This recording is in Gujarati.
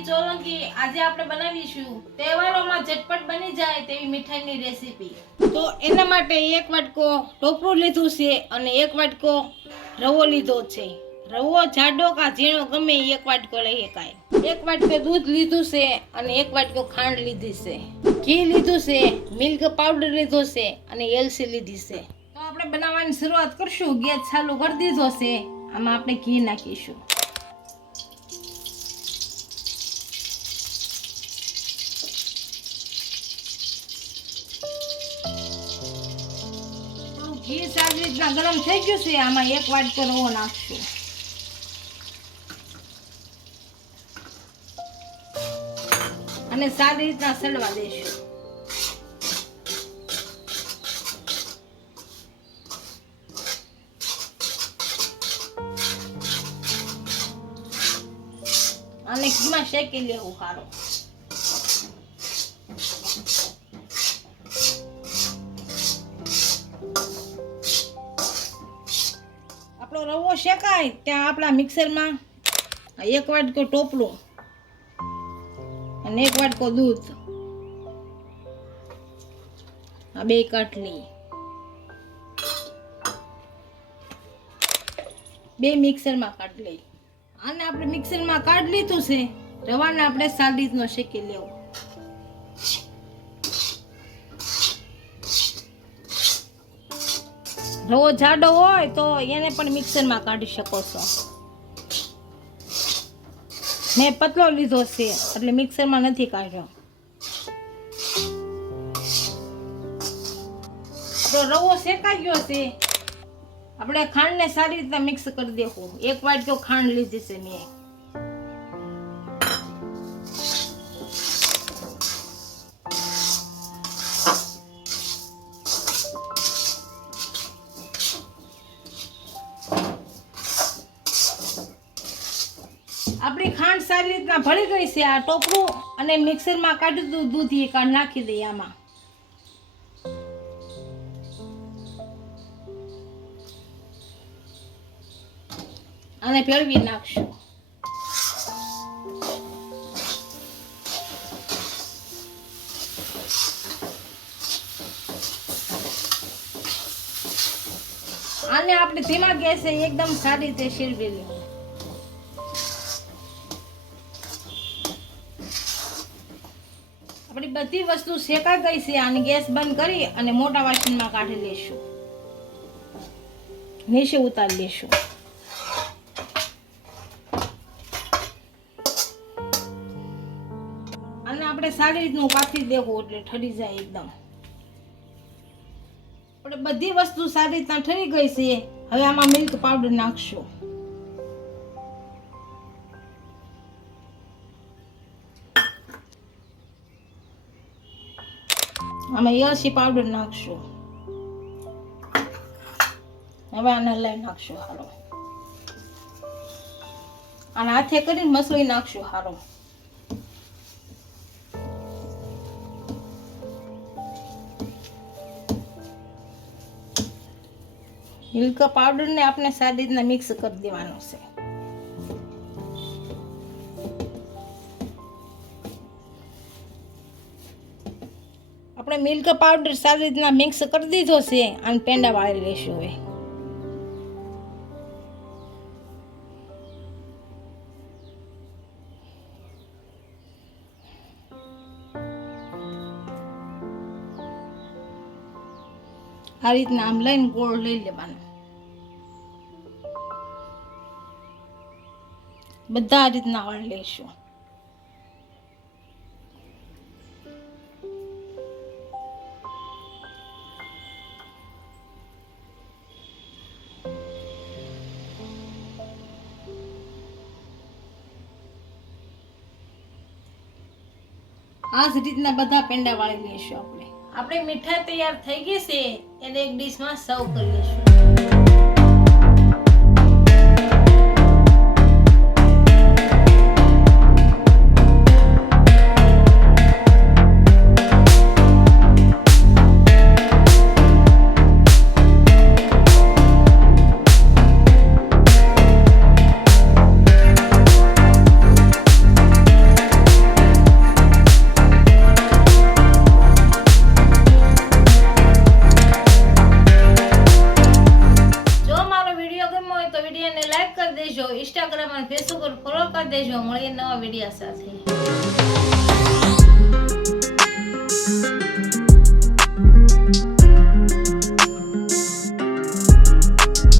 મીઠી ચોરંગી આજે આપણે બનાવીશું તહેવારોમાં ઝટપટ બની જાય તેવી મીઠાઈની રેસીપી। તો એના માટે એક વાટકો ટોપરું લીધું છે અને એક વાટકો રવો લીધો છે। રવો જાડો કા ઝીણો ગમે એક વાટકો લઈ શકાય। એક વાટકો દૂધ લીધું છે અને એક વાટકો ખાંડ લીધી છે। ઘી લીધું છે, મિલ્ક પાવડર લીધો છે અને એલચી લીધી છે। તો આપણે બનાવવાની શરૂઆત કરશું। ગેસ ચાલુ કરી દીધો છે। આમાં આપણે ઘી નાખીશું। ઘી સારી રીતના ગરમ થઈ ગયું છે। આમાં એક વાટકો રવો નાખશું અને સારી રીતના સડવા દેશું। અને ઘીમાં શેકી લેવું સારું। આપણો રવો શેકાય ત્યાં આપણા મિક્સરમાં એક વાટકો ટોપલું અને એક વાટકો દૂધ, આ બે કટલી, બે મિક્સરમાં કાઢી લઈ। આને આપણે મિક્સરમાં કાઢી લીધું છે। રવાને આપણે સારી રીતનો શેકી લેવો। રવો જાડો હોય તો એને પણ મિક્સરમાં કાઢી શકો છો। મેં પતલો લીધો છે એટલે મિક્સરમાં નથી કાઢ્યો। તો રવો શેકાઈ ગયો છે। આપણે ખાંડને સારી રીતના મિક્સ કરી દેવું। એક વાટકો ખાંડ લીધી છે મેં। આપણી ખાંડ સારી રીતના ભળી ગઈ છે। આ ટોપરું અને મિક્સરમાં કાઢ્યું દૂધ એ નાખી દઈએ આમાં। અને ભેળવી નાખશું। આને આપણે ધીમા ગેસે એકદમ સારી રીતે શેરવી લેવું। આપણી બધી વસ્તુ શેકાઈ ગઈ છે। આને ગેસ બંધ કરી અને મોટા વાસણમાં કાઢી લેશું, નીચે ઉતારી લેશું। આને આપણે સારી રીતનું પાથરી દેવું એટલે ઠરી જાય એકદમ। આપણે બધી વસ્તુ સારી રીતના ઠરી ગઈ છે। હવે આમાં મિલ્ક પાવડર નાખશું। આમાં એલચી પાવડર નાખશું। હવે આને લઈ નાખશું હારો। અને હાથે કરીને મસળી નાખશું હારો। મિલ્ક પાવડર ને આપણે સારી રીતના મિક્સ કરી દેવાનું છે। આપણે મિલ્ક પાવડર સારી રીતના મિક્સ કરી દીધો છે। અને પેંડા વાળી લેશું। હવે આ રીતના આમ લઈને ગોળ લઈ લેવાનો। બધા આ રીતના વાળી લઈશું। આ જ રીતના બધા પેંડા વાળી લઈશું। આપણે મીઠાઈ તૈયાર થઈ ગઈ છે। એને એક ડીશમાં સર્વ કરી લઈશું। દેજો, ઇન્સ્ટાગ્રામ અને ફેસબુક પર ફોલો કરી દેજો. મળીએ નવા વિડીયો સાથે.